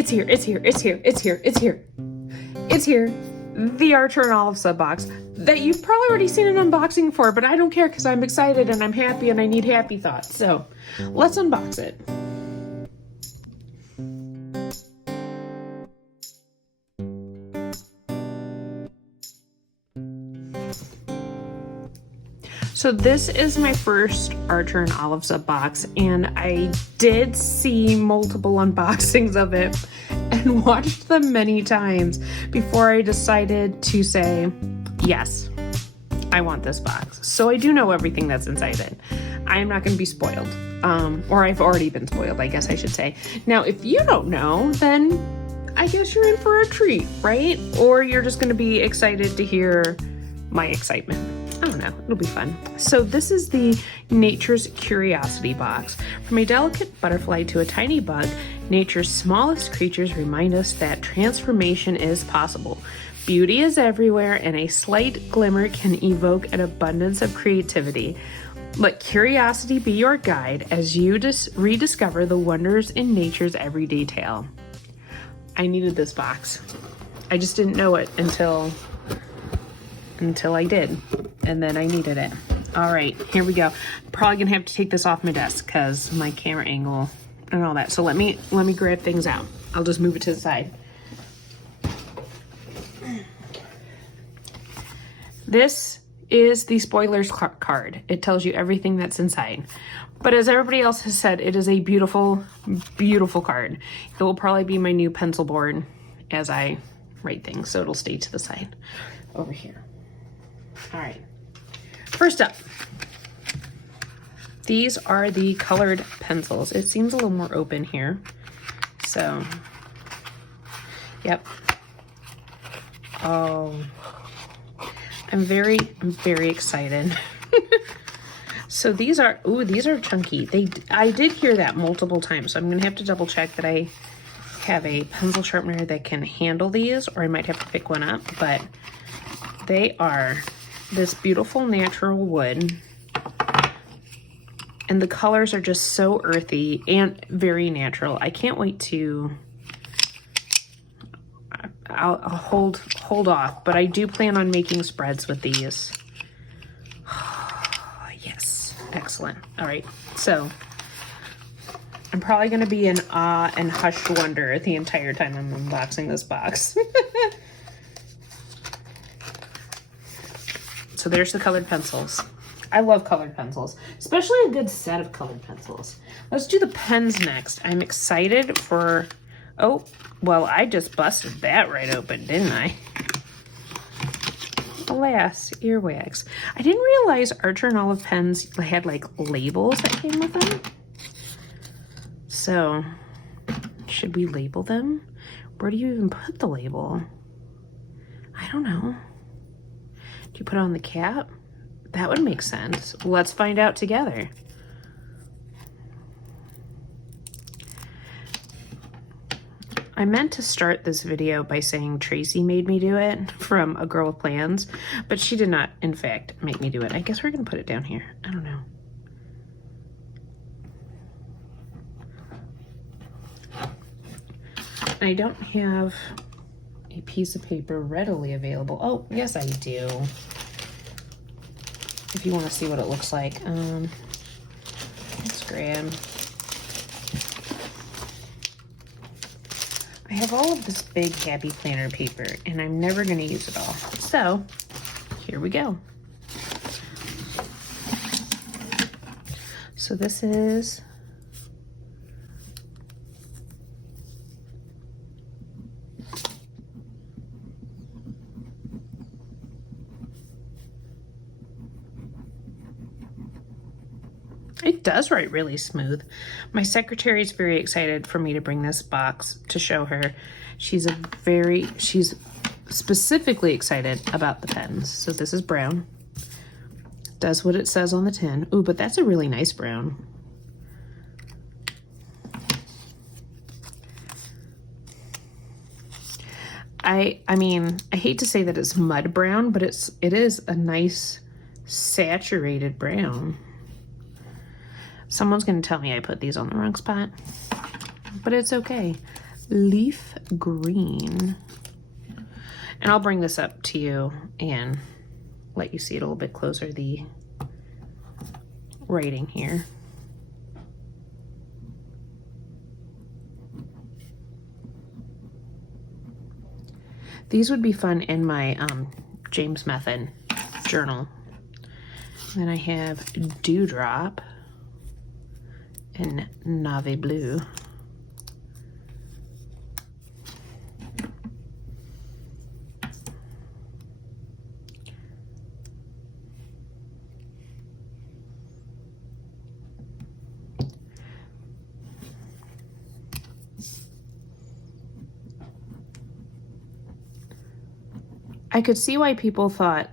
It's here, it's here, it's here, it's here, it's here. It's here. The Archer and Olive sub box that you've probably already seen an unboxing for, but I don't care because I'm excited and I'm happy and I need happy thoughts. So let's unbox it. So this is my first Archer and Olive sub box, and I did see multiple unboxings of it and watched them many times before I decided to say, yes, I want this box. So I do know everything that's inside it. I am not going to be spoiled, or I've already been spoiled, I guess I should say. Now, if you don't know, then I guess you're in for a treat, right? Or you're just going to be excited to hear my excitement. I don't know, it'll be fun. So this is the Nature's Curiosity box. From a delicate butterfly to a tiny bug, nature's smallest creatures remind us that transformation is possible. Beauty is everywhere, and a slight glimmer can evoke an abundance of creativity. Let curiosity be your guide as you rediscover the wonders in nature's every detail. I needed this box. I just didn't know it until I did, and then I needed it. All right, here we go. I'm probably gonna have to take this off my desk because my camera angle and all that. So let me grab things out. I'll just move it to the side. This is the spoilers card. It tells you everything that's inside. But as everybody else has said, it is a beautiful, beautiful card. It will probably be my new pencil board as I write things, so it'll stay to the side over here. All right, first up, these are the colored pencils. It seems a little more open here. So, yep. Oh, I'm very excited. So these are chunky. I did hear that multiple times, so I'm gonna have to double check that I have a pencil sharpener that can handle these, or I might have to pick one up, but they are this beautiful natural wood, and the colors are just so earthy and very natural. I can't wait to, I'll hold off, but I do plan on making spreads with these. Yes, excellent. All right, so I'm probably gonna be in awe and hushed wonder the entire time I'm unboxing this box. So there's the colored pencils. I love colored pencils, especially a good set of colored pencils. Let's do the pens next. I'm excited for, oh, well, I just busted that right open, didn't I? Alas, earwax. I didn't realize Archer and Olive pens had like labels that came with them. So, should we label them? Where do you even put the label? I don't know. Do you put it on the cap? That would make sense. Let's find out together. I meant to start this video by saying Tracy made me do it from A Girl with Plans, but she did not, in fact, make me do it. I guess we're gonna put it down here. I don't know. I don't have a piece of paper readily available. Oh, yes I do. If you want to see what it looks like. Let's grab. I have all of this big Happy Planner paper, and I'm never going to use it all. So, here we go. So this is It does write really smooth. My secretary is very excited for me to bring this box to show her. She's specifically excited about the pens. So this is brown. Does what it says on the tin. Ooh, but that's a really nice brown. I mean, I hate to say that it's mud brown, but it is a nice saturated brown. Someone's gonna tell me I put these on the wrong spot, but it's okay. Leaf Green. And I'll bring this up to you and let you see it a little bit closer, the writing here. These would be fun in my James Method journal. Then I have Dewdrop in Navy Blue. I could see why people thought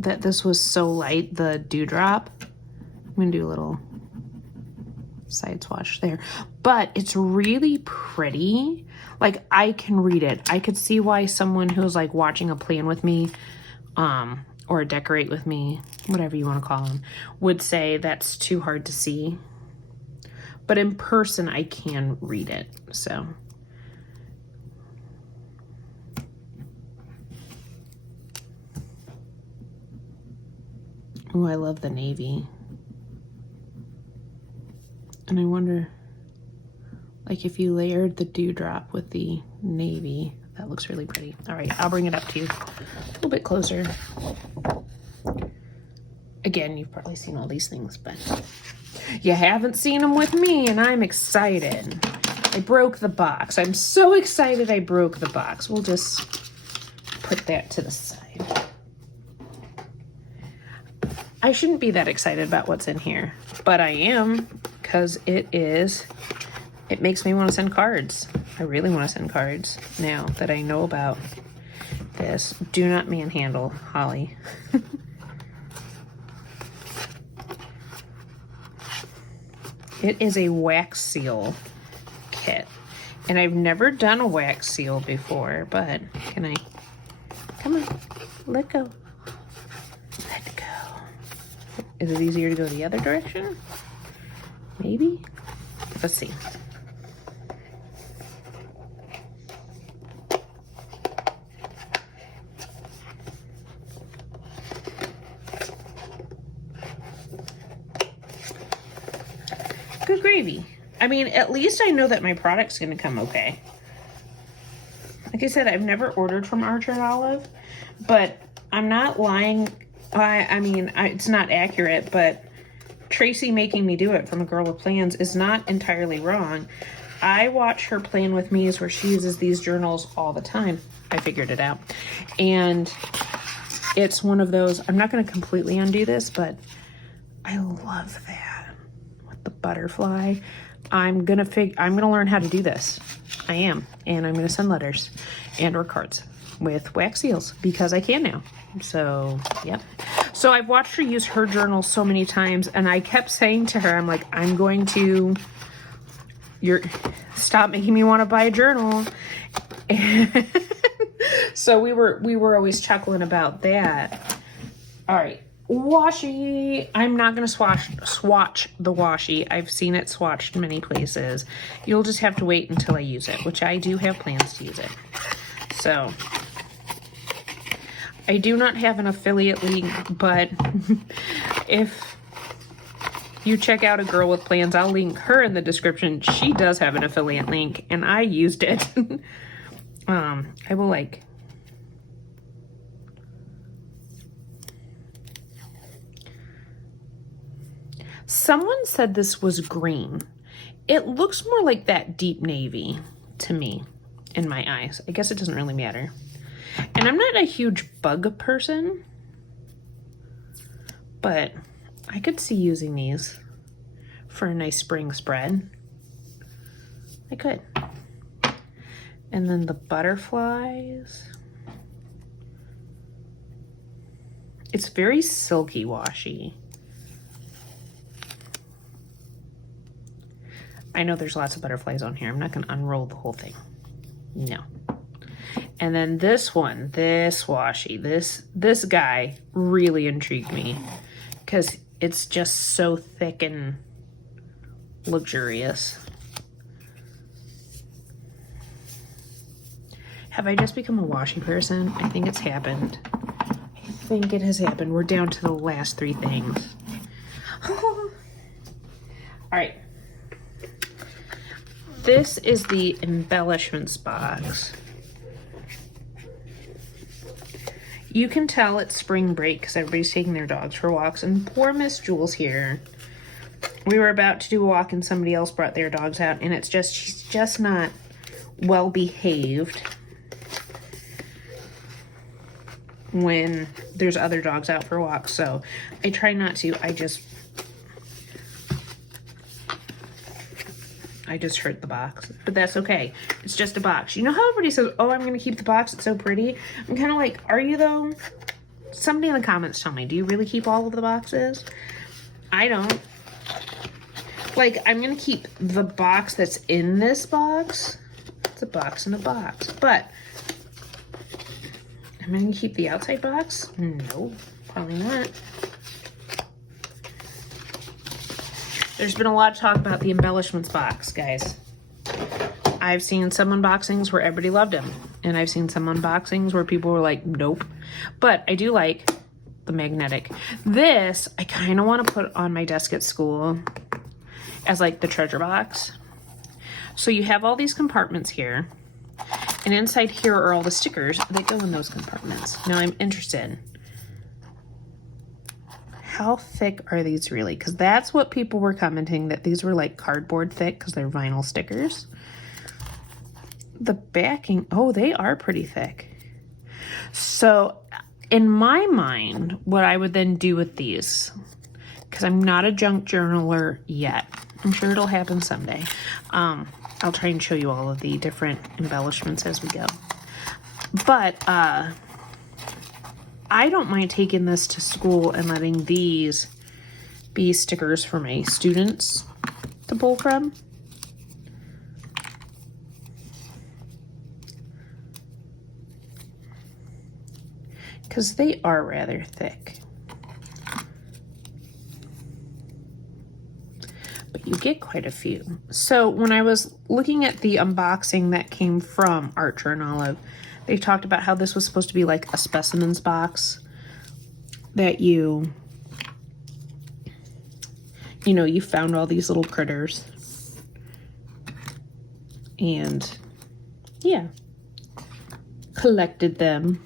that this was so light, the Dewdrop. I'm gonna do a little side swatch there, but it's really pretty. Like, I can read it. I could see why someone who's like watching a plan with me, or a decorate with me, whatever you want to call them, would say that's too hard to see. But in person, I can read it, so. Oh, I love the navy. And I wonder, like, if you layered the Dewdrop with the navy, that looks really pretty. All right, I'll bring it up to you a little bit closer. Again, you've probably seen all these things, but you haven't seen them with me, and I'm excited. I broke the box. I'm so excited I broke the box. We'll just put that to the side. I shouldn't be that excited about what's in here, but I am, because it makes me want to send cards. I really want to send cards now that I know about this. Do not manhandle, Holly. It is a wax seal kit, and I've never done a wax seal before, but come on, let go. Let go. Is it easier to go the other direction? Maybe? Let's see. Good gravy. I mean, at least I know that my product's going to come okay. Like I said, I've never ordered from Archer and Olive, but I'm not lying. I mean, it's not accurate, but Tracy making me do it from A Girl with Plans is not entirely wrong. I watch her plan with me's where she uses these journals all the time. I figured it out. And it's one of those, I'm not going to completely undo this, but I love that with the butterfly. I'm going to learn how to do this. I am. And I'm going to send letters and or cards with wax seals because I can now. So, yep. So I've watched her use her journal so many times, and I kept saying to her, I'm like, I'm going to, stop making me want to buy a journal. And so we were always chuckling about that. All right. Washi. I'm not going to swatch the washi. I've seen it swatched many places. You'll just have to wait until I use it, which I do have plans to use it. So I do not have an affiliate link, but if you check out A Girl with Plans, I'll link her in the description. She does have an affiliate link, and I used it. I will like... Someone said this was green. It looks more like that deep navy to me in my eyes. I guess it doesn't really matter. And I'm not a huge bug person, but I could see using these for a nice spring spread. I could. And then the butterflies. It's very silky washi. I know there's lots of butterflies on here. I'm not going to unroll the whole thing. No. And then this one, this washi, this guy really intrigued me because it's just so thick and luxurious. Have I just become a washy person? I think it's happened. I think it has happened. We're down to the last 3 things. All right. This is the embellishments box. You can tell it's spring break because everybody's taking their dogs for walks, and poor Miss Jules here. We were about to do a walk and somebody else brought their dogs out, and she's just not well behaved when there's other dogs out for walks. So I try not to. I just hurt the box, but that's okay. It's just a box. You know how everybody says, oh, I'm going to keep the box, it's so pretty? I'm kind of like, are you though? Somebody in the comments tell me, do you really keep all of the boxes? I don't. Like, I'm going to keep the box that's in this box. It's a box in a box. But am I going to keep the outside box? No, probably not. There's been a lot of talk about the embellishments box, guys. I've seen some unboxings where everybody loved them. And I've seen some unboxings where people were like, nope. But I do like the magnetic. This, I kind of want to put on my desk at school as like the treasure box. So you have all these compartments here. And inside here are all the stickers that go in those compartments. Now I'm interested. How thick are these really? Because that's what people were commenting, that these were like cardboard thick because they're vinyl stickers. The backing, oh, they are pretty thick. So in my mind, what I would then do with these, because I'm not a junk journaler yet. I'm sure it'll happen someday. I'll try and show you all of the different embellishments as we go. But I don't mind taking this to school and letting these be stickers for my students to pull from. Because they are rather thick. But you get quite a few. So when I was looking at the unboxing that came from Archer and Olive, they talked about how this was supposed to be like a specimens box that you found all these little critters. And yeah, collected them.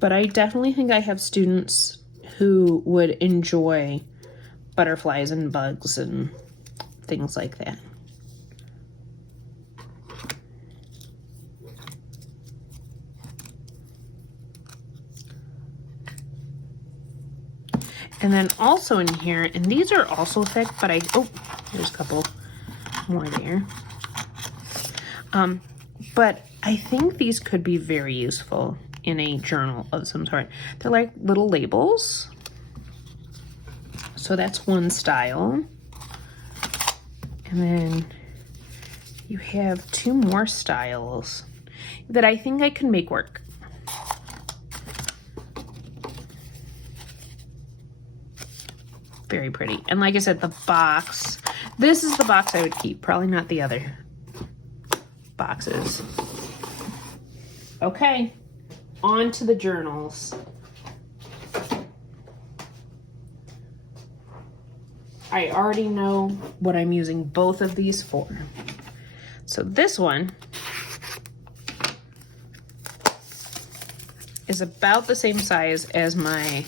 But I definitely think I have students who would enjoy butterflies and bugs and things like that. And then also in here, and these are also thick, but there's a couple more there. But I think these could be very useful in a journal of some sort. They're like little labels. So that's one style. And then you have 2 more styles that I think I can make work. Very pretty. And like I said, the box, this is the box I would keep, probably not the other boxes. Okay, on to the journals. I already know what I'm using both of these for. So this one is about the same size as my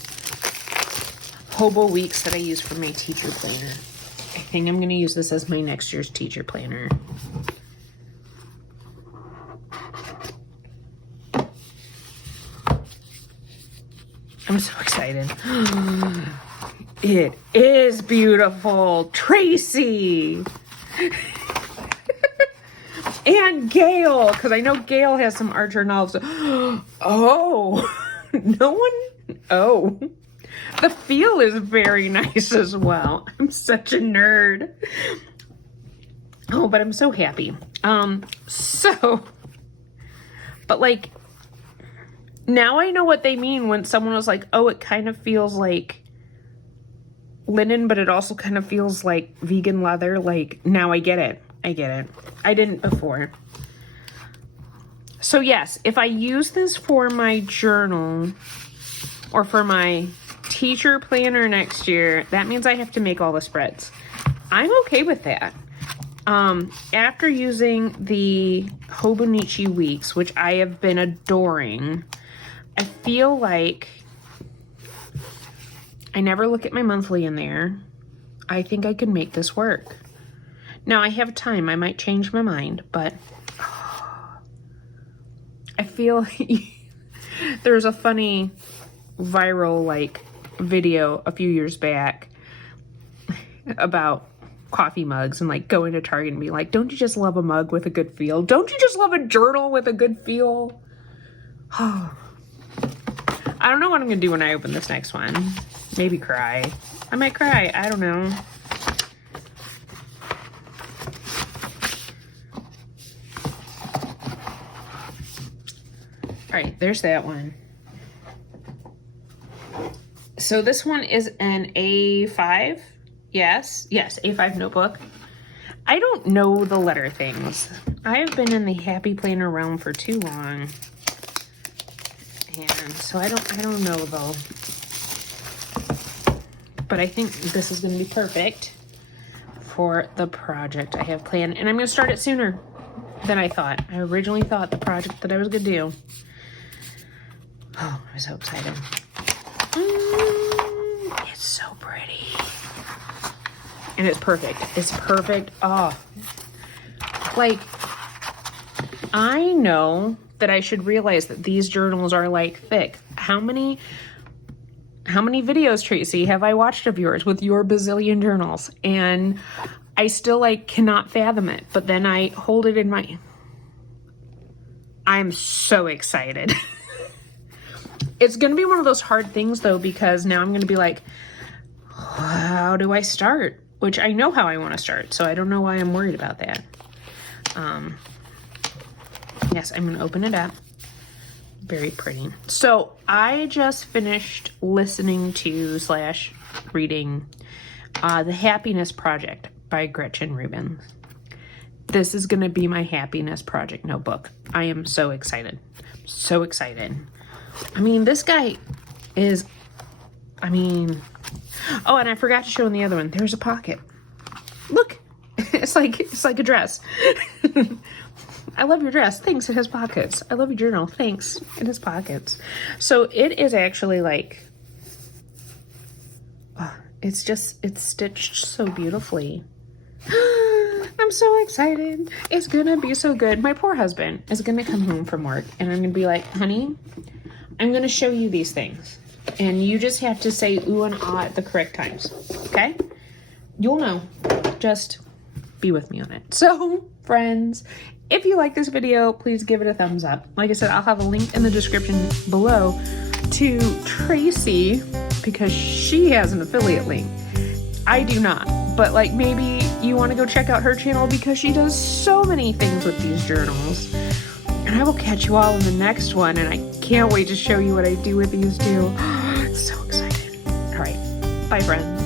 Hobo Weeks that I use for my teacher planner. I think I'm going to use this as my next year's teacher planner. I'm so excited. It is beautiful. Tracy! And Gail, because I know Gail has some Archer novels. Oh, no one, oh. The feel is very nice as well. I'm such a nerd. Oh, but I'm so happy. But like, now I know what they mean when someone was like, oh, it kind of feels like linen, but it also kind of feels like vegan leather. Like, now I get it. I get it. I didn't before. So yes, if I use this for my journal or for my teacher planner next year, that means I have to make all the spreads. I'm okay with that. After using the Hobonichi Weeks, which I have been adoring, I feel like I never look at my monthly in there. I think I can make this work. Now I have time. I might change my mind, but I feel there's a funny viral like video a few years back about coffee mugs and like going to Target and be like, don't you just love a mug with a good feel? Don't you just love a journal with a good feel? I don't know what I'm gonna do when I open this next one. Maybe cry. I might cry. I don't know. All right, there's that one. So this one is an A5. Yes, A5 notebook. I don't know the letter things. I have been in the Happy Planner realm for too long. And so I don't know though. But I think this is going to be perfect for the project I have planned. And I'm going to start it sooner than I thought. I originally thought the project that I was going to do. Oh, I'm so excited. It's so pretty. And it's perfect. It's perfect. Oh, like, I know that I should realize that these journals are like thick. How many videos, Tracy, have I watched of yours with your bazillion journals? And I still like cannot fathom it. But then I hold it in my, I'm so excited. It's going to be one of those hard things though, because now I'm going to be like, how do I start? Which I know how I want to start. So I don't know why I'm worried about that. Yes, I'm going to open it up. Very pretty. So I just finished listening to / reading The Happiness Project by Gretchen Rubin. This is going to be my Happiness Project notebook. I am so excited. So excited. I mean, this guy is, oh, and I forgot to show in the other one. There's a pocket. Look, it's like a dress. I love your dress. Thanks. It has pockets. I love your journal. Thanks. It has pockets. So it is actually like, it's stitched so beautifully. I'm so excited. It's gonna be so good. My poor husband is gonna come home from work and I'm gonna be like, honey, I'm gonna show you these things. And you just have to say ooh and ah at the correct times. Okay? You'll know. Just be with me on it. So, friends, if you like this video, please give it a thumbs up. Like I said, I'll have a link in the description below to Tracy because she has an affiliate link. I do not. But like maybe you want to go check out her channel because she does so many things with these journals. And I will catch you all in the next one. And I can't wait to show you what I do with these too. So excited. All right. Bye, friends.